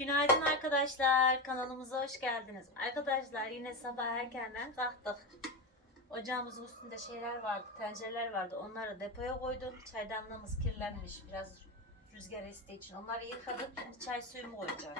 Günaydın arkadaşlar. Kanalımıza hoş geldiniz. Arkadaşlar yine sabah erkenden kalktık. Ocağımızın üstünde şeyler vardı, tencereler vardı. Onları depoya koydum. Çaydanlığımız kirlenmiş. Biraz rüzgar estiği için. Onları yıkadık. Şimdi çay suyumu koyacağım.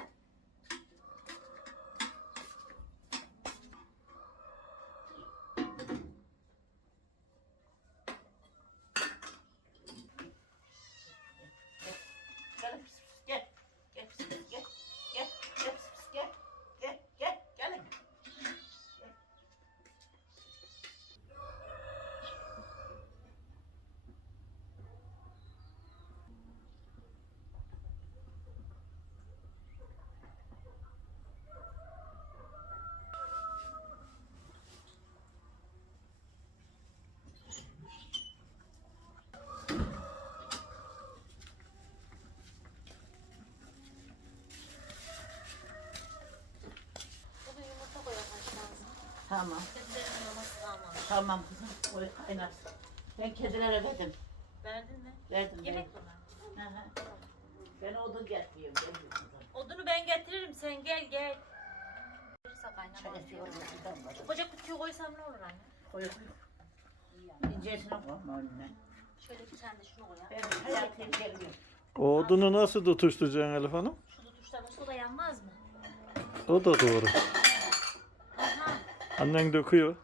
Bugün yumurta koymak lazım. Tamam. Kedilerin maması kalmadı. Tamam kızım. Oy kaynarsın. Ben kedilere verdim. Verdin mi? Verdim. Yemek mi Hı hı. Ben odun getiriyorum. Geliyorum kızım. Odunu ben getiririm. Sen gel gel. Çay esiyorum. Ocak kutuyu koysam ne olur anne? Koy koy. İncesine koyma önüne. Şöyle bir tane de şunu koyalım. Ben hayatım geliyorum. O odunu nasıl tutuşturacaksın Elif Hanım? Şu tutuştan olsa da yanmaz mı? O da doğru. Aha. Annen döküyor.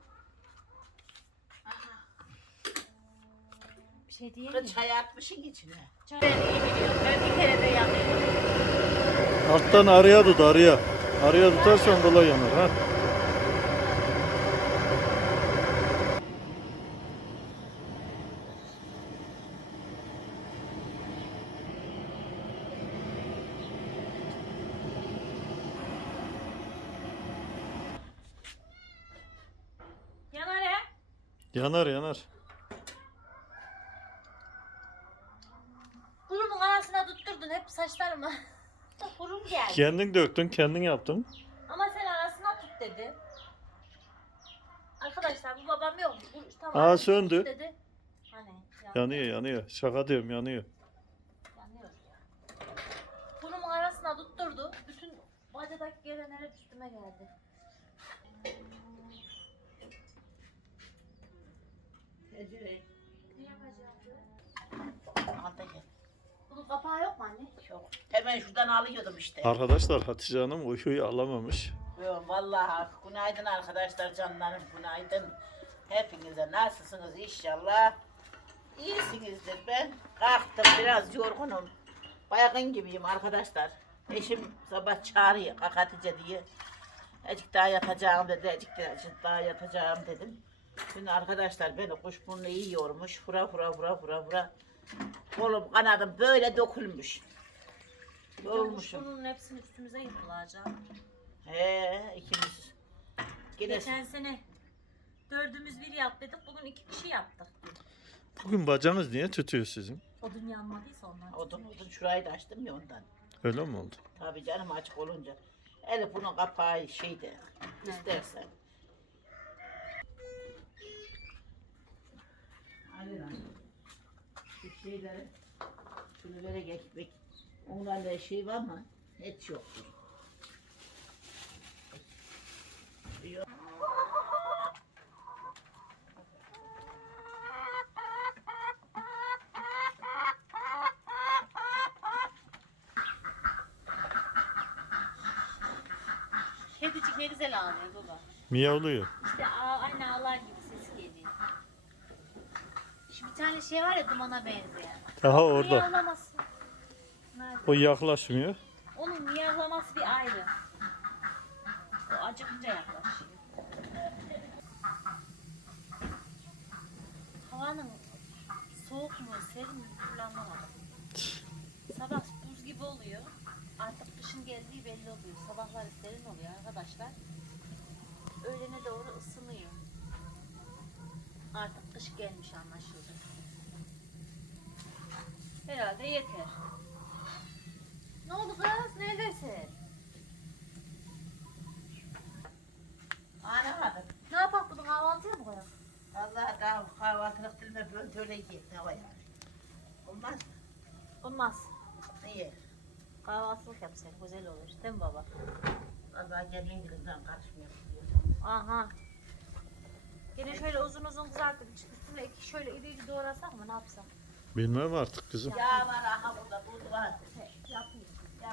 Bir şey diyeyim mi? Kız çay atmışsın içine. Ben iyi biliyorum. Ben bir kere de yanıyorum. Alttan arıya tut arıya. Arıya tutarsan kolay yanar ha. Yanar he. Yanar yanar. Kurumun arasına tutturdun hep saçlarımı. Kurum geldi. Kendin döktün, kendin yaptın. Ama sen arasına tut dedi. Arkadaşlar bu babam yok. Tamam. Aa, söndü. Tut dedi. Hani Yanıyor yanıyor. Şaka diyorum yanıyor. yanıyor ya. Kurumun arasına tutturdu. Bütün bacadaki gelenler hep üstüme geldi. Tecrübe. Ne yapacaktı? Al da gel. Bunun kapağı yok mu anne? Yok. Hemen şuradan alıyordum işte. Arkadaşlar Hatice Hanım uykuyu alamamış. Yok vallahi. Günaydın arkadaşlar canlarım. Günaydın. Hepinize nasılsınız inşallah? İyisinizdir. Ben kalktım biraz yorgunum. Baygın gibiyim arkadaşlar. Eşim sabah çağırıyor kalk Hatice diye. Azıcık daha yatacağım dedi. Azıcık daha yatacağım dedim. Şimdi arkadaşlar beni kuşburnu iyi yormuş. Fura fura fura fura fura. Kolum kanadım böyle dökülmüş. Yorulmuşum. Bunun hepsini üstümüze yıkılacak. He ikimiz. Yine Geçen sene dördümüz bir yaptık. Bugün 2 kişi yaptık. Bugün bacağınız niye tütüyor sizin? Odun yanmadıysa ondan. odun şurayı da açtım ya ondan. Öyle mi oldu? Tabii canım açık olunca. Elif bunun kapağı şeyde. İstersen. Hadi lan. Şu şeyleri şunu böyle ekmek. Onlarla şey var mı? Hiç yoktur. Yok. Kedicik ne güzel ağlıyor baba. Miyavlıyor. İşte aynı ağlar gibi ses geliyor. Şu bir tane şey var ya dumana benzeyen. Daha orada. Miyavlaması. Nerede? O yaklaşmıyor. Onun miyavlaması bir ayrı. O acıkınca yaklaşıyor. Havanın soğuk mu, serin mi bir anlamadım. Sabah buz gibi oluyor. Artık kışın geldiği belli oluyor. Sabahlar serin oluyor arkadaşlar. Öğlene doğru ısınıyor. Artık kış gelmiş anlaşıldı. Herhalde yeter. Ne oldu kız? Neredesin? Anlamadım. Ne yapak bunu kahvaltıya mı koyalım? Vallahi daha kahvaltılık dilime böyle yiyeyim. Ne var yani? Olmaz mı? Olmaz. Niye? Kahvaltılık yapsak güzel olur. Değil mi baba? Vallahi gelin gülünden karışmıyor. Aha. Yine şöyle uzun uzun kızartıp üstüne iki şöyle iri doğrasak mı ne yapsak? Bilmem artık kızım. Ya var aha burada buz var. Yapayım. Yap.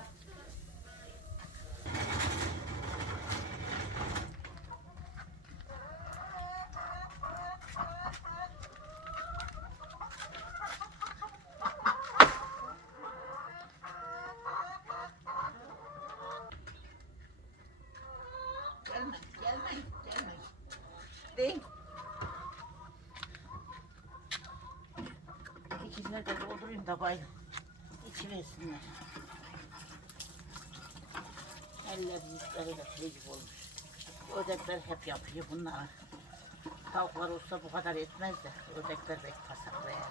Gelme, gelme, gelme. Değil. İkizler de doldurayım da bayım. İçiversinler. Eller yüzleri de şey gibi olmuş. Ördekler hep yapıyor bunlar. Tavuklar olsa bu kadar etmez de ördekler pek pasaklayar.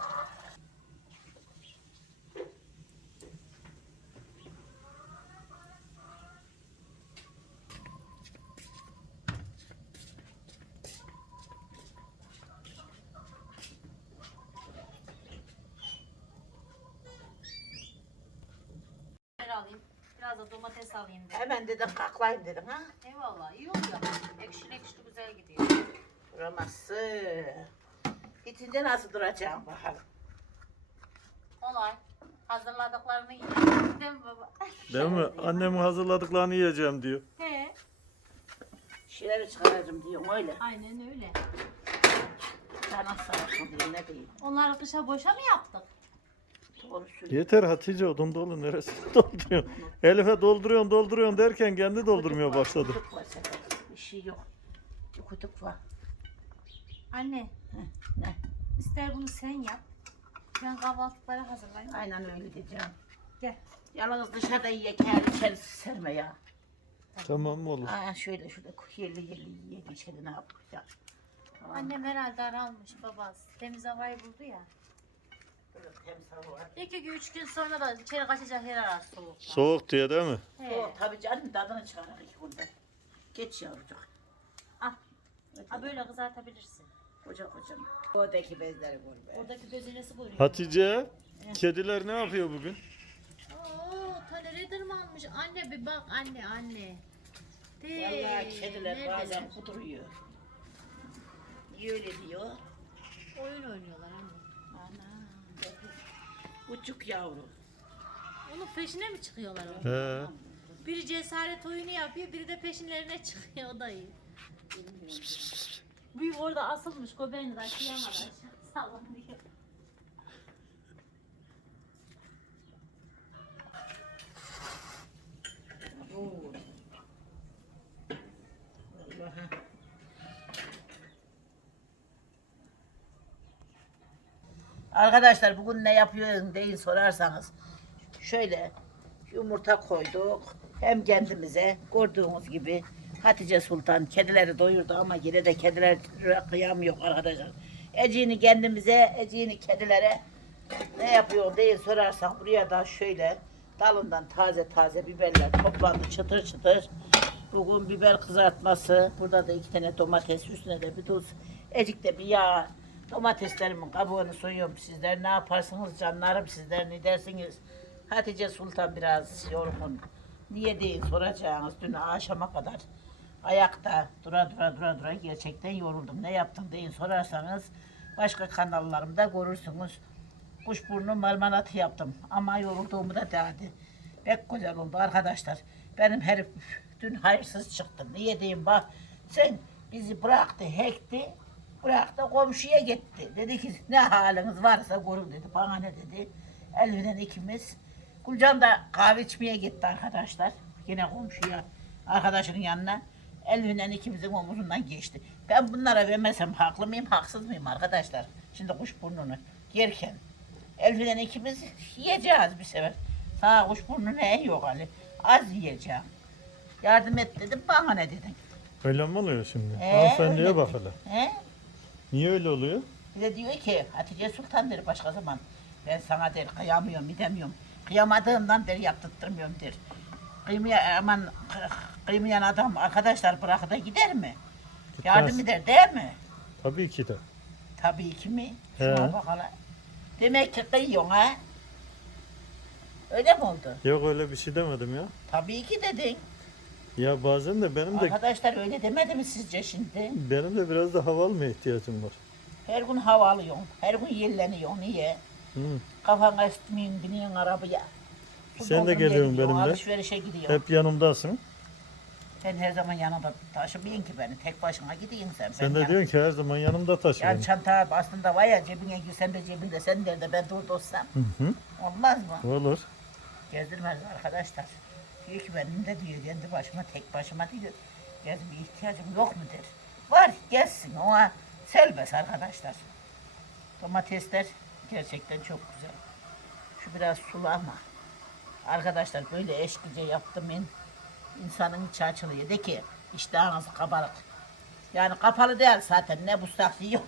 Biber alayım. Biraz da domates alayım dedim. Hemen dedim kaklayayım dedim ha. Eyvallah iyi oluyor. Ekşili ekşili güzel gidiyor. Duramazsın. Bitince nasıl duracağım bakalım. Kolay. Hazırladıklarını yiyelim. Değil mi baba? Değil mi? Annemin hazırladıklarını yiyeceğim diyor. He. Şileri çıkaracağım diyorum öyle. Aynen öyle. Canım sağ olsun diye ne diyeyim. Onları kışa boşa mı yaptık? Doğru söylüyorsun. Yeter Hatice odun dolu neresini dolduruyorsun? Elif'e dolduruyorsun derken kendi doldurmaya başladı. Kutup var sefer. Bir şey yok. Bir kutup var. Anne Ne? ister bunu sen yap. Ben kahvaltıları hazırlayayım. Aynen öyle diyeceğim. Gel. Yalnız dışarıda yiyek içerisi serme ya. Tamam mı olur? Aa, şöyle şurada yerli yiyek içeri ne yapacağız? Annem herhalde aralmış babası. Temiz havayı buldu ya. Böyle temiz hava var. 2-3 gün sonra da içeri kaçacak yer arar soğuk. Soğuk diye değil mi? O tabii canım tadını çıkarır iki günde. Geç yavrucuk. Ah. Ha böyle kızartabilirsin. Koca kocam. Oradaki bezleri koy be. Oradaki bezelesi koyuyor. Hatice, kediler ne yapıyor bugün? Oo, toleredir mi almış? Anne bir bak anne. Vallahi kediler neredeler? bazen kuduruyor. Niye öyle diyor? Oyun oynuyorlar anne. Ana. Uçuk yavru. Onun peşine mi çıkıyorlar o? He. Biri cesaret oyunu yapıyor, biri de peşinlerine çıkıyor o da iyi. Büyük orada asılmış göbeğini de kıyamadan sallanıyor. Oo. Vallahi. Arkadaşlar bugün ne yapıyorsun deyin sorarsanız şöyle yumurta koyduk hem kendimize gördüğünüz gibi Hatice Sultan kedileri doyurdu ama yine de kediler kıyamıyor arkadaşlar. Eciğini kendimize, eciğini kedilere ne yapıyor deyin sorarsan buraya da şöyle dalından taze taze biberler toplandı çıtır çıtır. Bugün biber kızartması, burada da 2 tane domates, üstüne de bir tuz, ecikte bir yağ. Domateslerimin kabuğunu soyuyorum. Sizler ne yaparsınız canlarım, sizler ne dersiniz? Hatice Sultan biraz yorgun. Niye değil soracağınız dün akşama kadar ayakta dura gerçekten yoruldum. Ne yaptım deyin sorarsanız başka kanallarımda görürsünüz. Kuşburnu marmelatı yaptım ama yorulduğumu da derdi. Pek güzel oldu arkadaşlar. Benim herif dün hayırsız çıktı. Niye diyeyim bak sen bizi bıraktı hekti. Bıraktı komşuya gitti. Dedi ki ne haliniz varsa görün dedi. Bana ne dedi. Elif'den ikimiz. Gülcan da kahve içmeye gitti arkadaşlar. Yine komşuya arkadaşının yanına. Elif'den ikimizin omuzundan geçti. Ben bunlara vermesem haklı mıyım haksız mıyım arkadaşlar? Şimdi kuşburnunu yerken. Elif'den ikimiz yiyeceğiz bir sefer. Sağ kuşburnu ne yok Ali. Az yiyeceğim. Yardım et dedim bana ne dedin? Öyle mi oluyor şimdi? Hanımefendiye öyle. bak hele. He? Niye öyle oluyor? Bir de diyor ki Hatice Sultan der başka zaman ben sana der kıyamıyorum gidemiyorum. Kıyamadığımdan der yaptırtmıyorum der. Kıymayan adam arkadaşlar bırakıp da gider mi? Gitmez. Yardım eder değil mi? Tabii ki de. Tabii ki mi? He. Şuna bak hele. Demek ki kıyıyorsun ha? Öyle mi oldu? Yok öyle bir şey demedim ya. Tabii ki dedin. Ya bazen de Arkadaşlar öyle demedi mi sizce şimdi? benim de biraz da hava almaya ihtiyacım var. Her gün hava alıyorsun, her gün yelleniyorsun. Niye? Hı. Kafana ısıtmayın, biniyorsun arabaya. Su Sen de doldurmaya geliyorsun gidiyorsun, benimle. Alışverişe gidiyorsun. Hep yanımdasın. Sen her zaman yanında taşımayın ki beni. Tek başına gideyim sen. Sen Ben de yan- diyorsun ki her zaman yanımda taşı Yani beni. çanta aslında var ya cebine girsen de cebinde sen nerede ben dur dostsam. Hı hı. Olmaz mı? Olur. Gezdirmez arkadaşlar. Diyor ki benim de diyor kendi başıma tek başıma diyor. Gezmeye ihtiyacım yok mu der. Var gezsin ona selbest arkadaşlar. Domatesler gerçekten çok güzel. Şu biraz sulu ama. Arkadaşlar böyle eşkice yaptım ben. İnsanın içi açılıyor. De ki iştahınız kabarık. Yani kapalı değil zaten. Ne bustak yiyor.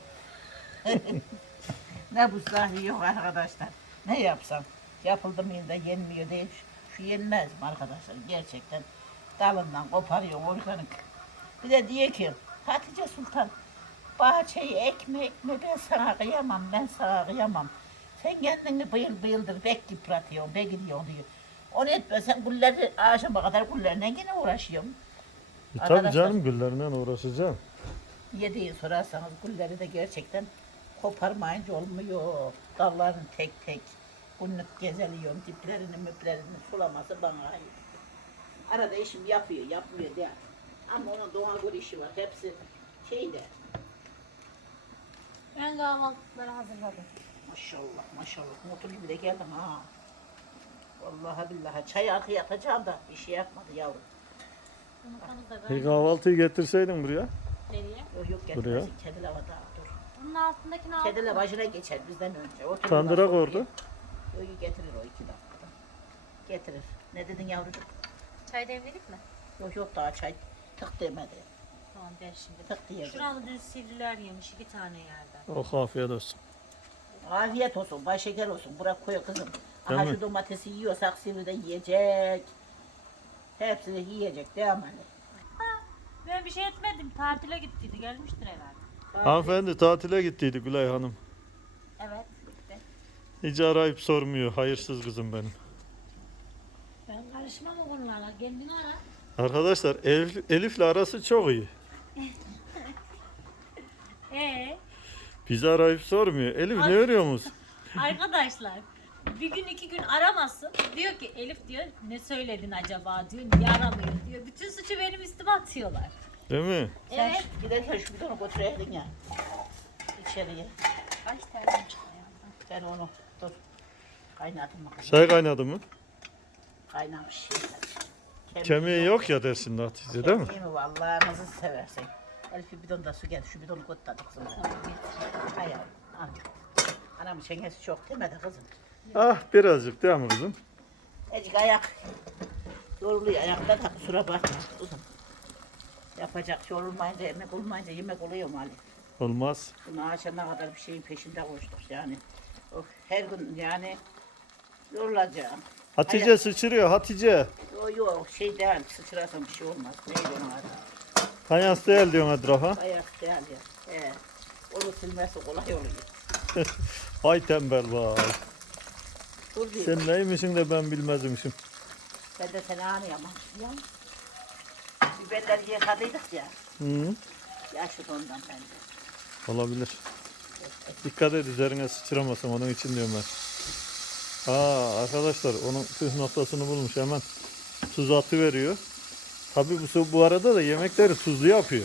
Ne bustak yiyor arkadaşlar. Ne yapsam. Yapıldı mı da yenmiyor değil. Şu yenmez mi arkadaşlar? Gerçekten dalından koparıyor organik. Bir de diyor ki Hatice Sultan bahçeyi ekme ben sana kıyamam ben sana kıyamam. Sen kendini bıyıl bıyıldır bek yıpratıyorsun be gidiyorsun diyor. Onu etme sen gülleri akşama kadar güllerine yine uğraşıyorum. Tabii Arkadaşlar- canım güllerine uğraşacağım. Yediği sorarsanız gülleri de gerçekten koparmayınca olmuyor. Dallarını tek tek günlük gezeliyorum. Diplerini müplerini sulaması bana ait. Arada işim yapıyor, yapmıyor değil. Ama onun doğal bir işi var. Hepsi şeyde. Ben kahvaltıları hazırladım. Maşallah maşallah. Motor gibi de geldim ha. Vallahi billahi çay arkaya atacağım da bir şey yapmadı yavrum. Yumurtamız da Bir böyle. kahvaltıyı getirseydin buraya. Nereye? Yok Buraya. getirmesin. Kedi lavada dur. Bunun altındakini aldım. Kedi başına geçer bizden önce. Otur Tandıra ondan sonra koydu. ye. Yok getirir o 2 dakikada. Getirir. Ne dedin yavrucuk? Çay demledik mi? Yok daha çay tık demedi. Tamam ben şimdi. Tık diyecek. Şuranı dün sivriler yemiş 2 tane yerden. Oh afiyet olsun. Afiyet olsun, bay şeker olsun. Bırak koy kızım. Değil Aha mi? şu domatesi yiyorsak sivri de yiyecek. Hepsini yiyecek değil mi? Ben bir şey etmedim. Tatile gittiydi. Gelmiştir herhalde. Hanımefendi tatile gittiydi Gülay Hanım. Evet. Gitti. Hiç arayıp sormuyor. Hayırsız kızım benim. Ben karışmam o konularla. Kendini ara. Arkadaşlar Elif'le arası çok iyi. Bizi arayıp sormuyor. Elif ne örüyor musun? Arkadaşlar bir gün 2 gün aramasın. Diyor ki Elif diyor ne söyledin acaba diyor. Niye aramıyor diyor. Bütün suçu benim üstüme atıyorlar. Değil mi? Sen Evet. giderken şu bidonu götüreydin ya. İçeriye. Ay terlim çıktı ya. Ben onu dur. Kaynatın bakalım. Çay kaynadı mı? Kaynamış. Kemiği yok ya dersin Hatice değil mi? Kemiği mi vallahi nasıl seversen. Elif bir bidon da su geldi. Şu bidonu götürdü kızım. Hay yavrum, al. Anamın çengesi çok demedi kızım. Ah birazcık değil mi kızım? Ecik ayak. Yoruluyor ayakta da kusura bakma kızım. Yapacak şey olmayınca yemek olmayınca yemek oluyor mu Ali? Olmaz. Bunu açana kadar bir şeyin peşinde koştuk yani. Of, her gün yani yorulacağım. Hatice sıçrıyor Hatice. Yok şey değil sıçrasam bir şey olmaz. Neydi onun adı? Fayans değil diyorsun etrafa. Ayak değil ya. Onu silmesi kolay oluyor. Ay tembel vay. Dur bir. Sen neymişsin de ben bilmezmişim. Ben de seni anlayamam. Ya. Biberleri yıkadıydık ya. Hı, Yaşı da ondan bence. olabilir. Dikkat et üzerine sıçramasın onun için diyorum ben. Arkadaşlar onun püf noktasını bulmuş hemen tuz atıveriyor. Tabi bu arada da yemekleri tuzlu yapıyor.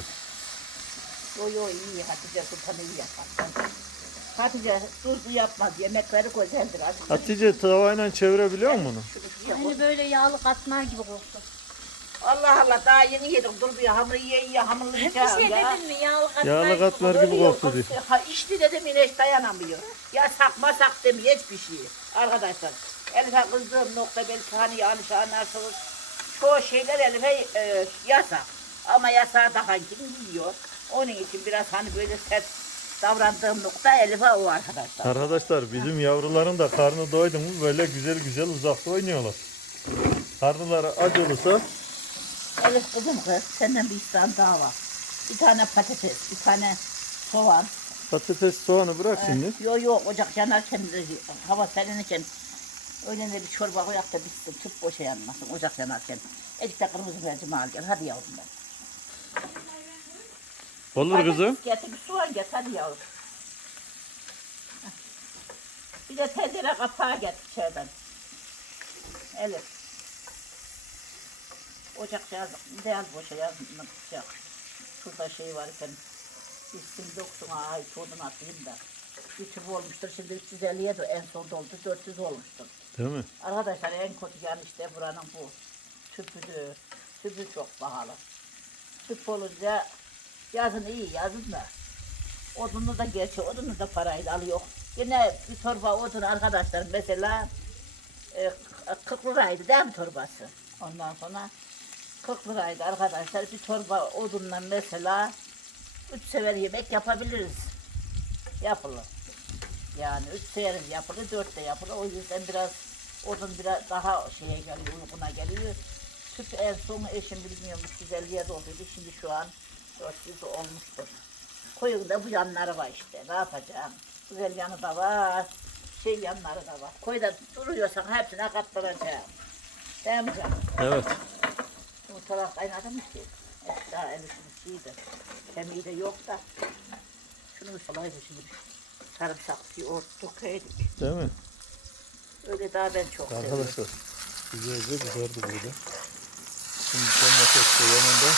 Yo iyi Hatice Sultan iyi yapar. Hatice tuzlu yapmaz. Yemekleri güzeldir. Hatice tavayla çevirebiliyor musun bunu? Şunu şuraya koy. Hani böyle yağlı katmer gibi koktu. Allah Allah daha yeni yedim. Dur bir hamuru ye hamurlu Bir yiyeceğim şey ya. dedin mi? Yağlı katmer Yağlı gibi katmer koktu. gibi koktu diyor. Ha, içti dedim ineş dayanamıyor. Yasak masak demiyor hiçbir şey. Arkadaşlar Elif'e kızdığım nokta belki hani yanlış anlarsınız. Çoğu şeyler Elif'e yasak. Ama yasağı daha kim yiyor. Onun için biraz hani böyle sert davrandığım nokta Elif'e o arkadaşlar. Arkadaşlar bizim yavruların da karnı doydu mu böyle güzel güzel uzakta oynuyorlar. Karnıları aç olursa Elif kızım kız senden bir isteğim daha var. Bir tane patates, bir tane soğan. patates soğanı bırak şimdi. Yok ocak yanarken hava serinirken Öyle de bir çorba koyak da bitsin. Tüp boşa yanmasın. Ocak yanarken. Ecik de kırmızı bibercimi al gel. Hadi yavrum ben. Olur kızım. Getir bir soğan get. Hadi yavrum. Bir de tencere kapağı getir içeriden. Elif. Ocak yazdık. Beyaz boşa yazmak sıcak. Şurada şey varken bitsin doksun ait odun atayım da. Bir tüp olmuştur. Şimdi 350'ye de en son doldu. 400 olmuştur. Değil mi? Arkadaşlar en kötü yanı işte buranın bu tüpüdü. Tüpü çok pahalı. Tüp olunca yazın iyi yazın da. Odunu da gerçi odunu da parayla alıyor. Yine bir torba odun arkadaşlar mesela 40 liraydı değil mi torbası? Ondan sonra 40 liraydı arkadaşlar. Bir torba odunla mesela 3 sefer yemek yapabiliriz. Yapılır. Yani 3 sefer yapılır, 4 de yapılır. O yüzden biraz odun biraz daha şeye geliyor, uyguna geliyor. Tüp en son eşim bilmiyorum 350'ye dolduydu. Şimdi şu an 400 olmuştur. Koyun da bu yanları var işte. Ne yapacağım? Güzel yanı da var. Şey yanları da var. Koyda duruyorsan hepsine katlanacağım. Değil mi canım? Evet. Yumurtalar kaynadı mı ki? Daha elbisinin şeydi. Kemiği de yok da. Şunu salaydı şimdi. Sarımsak yoğurt dokuyorduk. Değil mi? Öyle daha ben çok seviyorum. Arkadaşlar güzelce güzeldi burada. Şimdi domates de yanında.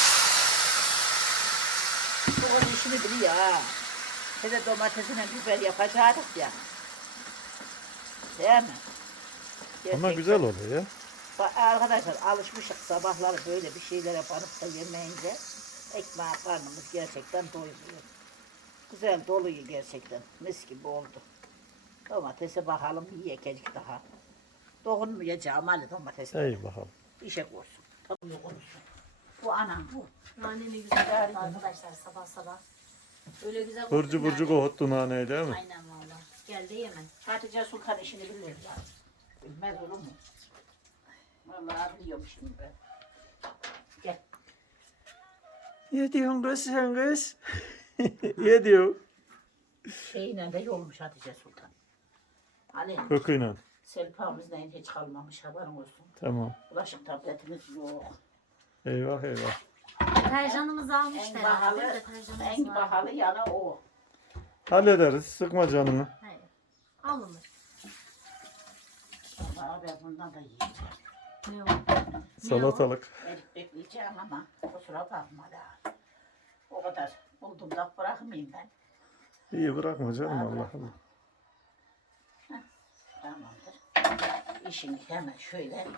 Bu onun işini biliyor ha. Bir de domatesine biber yapacaktık ya. Değil mi? Ama Gerçekten. güzel oluyor ya. Arkadaşlar alışmışık sabahları böyle bir şeylere banıp da yemeyince ekmeğe karnımız gerçekten doymuyor. Güzel doluyor gerçekten. Mis gibi oldu. Domatese bakalım yiyecek daha. Dokunmayacağım Ali domatese. İyi bakalım. İşe koysun. Tabii konuşsun. Bu anam bu. Nane ne güzel oldu arkadaşlar sabah sabah. Öyle güzel Burcu koktu burcu nane. kohottun haneyi değil mi? Aynen valla. Geldi yemen. Hatice Sultan işini bilir zaten. Bilmez olur mu? Vallahi biliyorum şimdi ben. Gel. Ne diyorsun kız sen kız? Ne diyor? Şeyle de yolmuş Hatice Sultan. Hani Köküyle. selpamızdan hiç kalmamış haberin olsun. Tamam. Bulaşık tabletimiz yok. Eyvah eyvah. Deterjanımızı almışlar. En pahalı, en pahalı yanı o. Hallederiz. Sıkma canını. Hayır. Alınır. Vallahi ben bundan da yiyeceğim. Ne o? Salatalık. Elif bekleyeceğim ama kusura bakma da. O kadar buldum da bırakmayayım ben. İyi bırakma canım Allah Allah. Tamamdır. İşini hemen şöyle.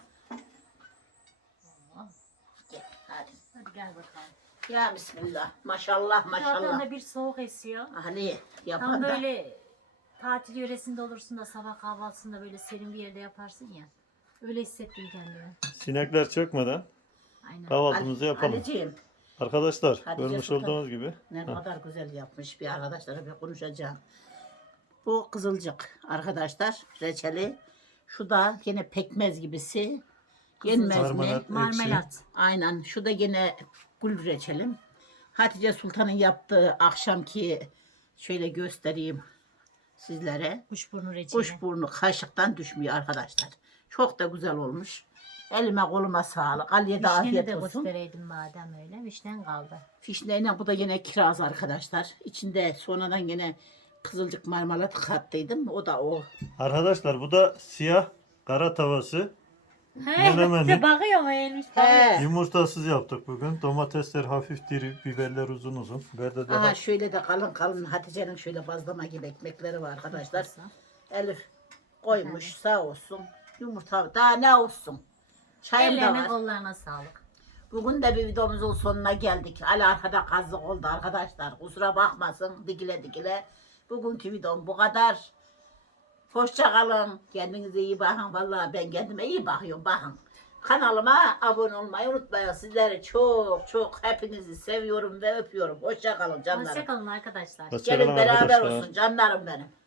Gel hadi. Hadi gel bakalım. Ya bismillah. Maşallah Zaten maşallah. de bir soğuk esiyor. Ali Tam yapan da. böyle tatil yöresinde olursun da sabah kahvaltısında böyle serin bir yerde yaparsın ya. Öyle hissettim kendimi. Sinekler çökmeden Aynen. kahvaltımızı yapalım. Ali'ciğim Arkadaşlar Hatice görmüş Sultan. olduğunuz gibi. ne Ha, kadar güzel yapmış bir arkadaşlara bir konuşacağım. Bu kızılcık arkadaşlar reçeli. Şu da yine pekmez gibisi. Yenmez mi? Marmelat. Marmelat. Aynen. Şu da yine gül reçelim. Hatice Sultan'ın yaptığı akşamki şöyle göstereyim sizlere. Kuşburnu reçeli. Kuşburnu kaşıktan düşmüyor arkadaşlar. Çok da güzel olmuş. Elime koluma sağlık. Ali'ye de Vişneni afiyet de olsun. göstereydim madem öyle. Vişnen kaldı. Fişneyle bu da yine kiraz arkadaşlar. İçinde sonradan yine kızılcık marmelat kattıydım. O da o. Arkadaşlar bu da siyah kara tavası. He, Menemeni. de bakıyor mu elmiş? He. Yumurtasız yaptık bugün. Domatesler hafif diri, biberler uzun uzun. Ve de daha Aha şöyle de kalın kalın Hatice'nin şöyle bazlama gibi ekmekleri var arkadaşlar. Elif koymuş sağ olsun. Yumurta daha ne olsun. Çayım da Ellerine var. kollarına sağlık. Bugün de bir videomuzun sonuna geldik. Ali arkada kazık oldu arkadaşlar. Kusura bakmasın dikile dikile. Bugünkü videom bu kadar. Hoşça kalın. Kendinize iyi bakın. Vallahi ben kendime iyi bakıyorum. Bakın. Kanalıma abone olmayı unutmayın. Sizleri çok çok hepinizi seviyorum ve öpüyorum. Hoşça kalın canlarım. Hoşçakalın arkadaşlar. Hoşçakalın Gelin beraber arkadaşlar. olsun canlarım benim.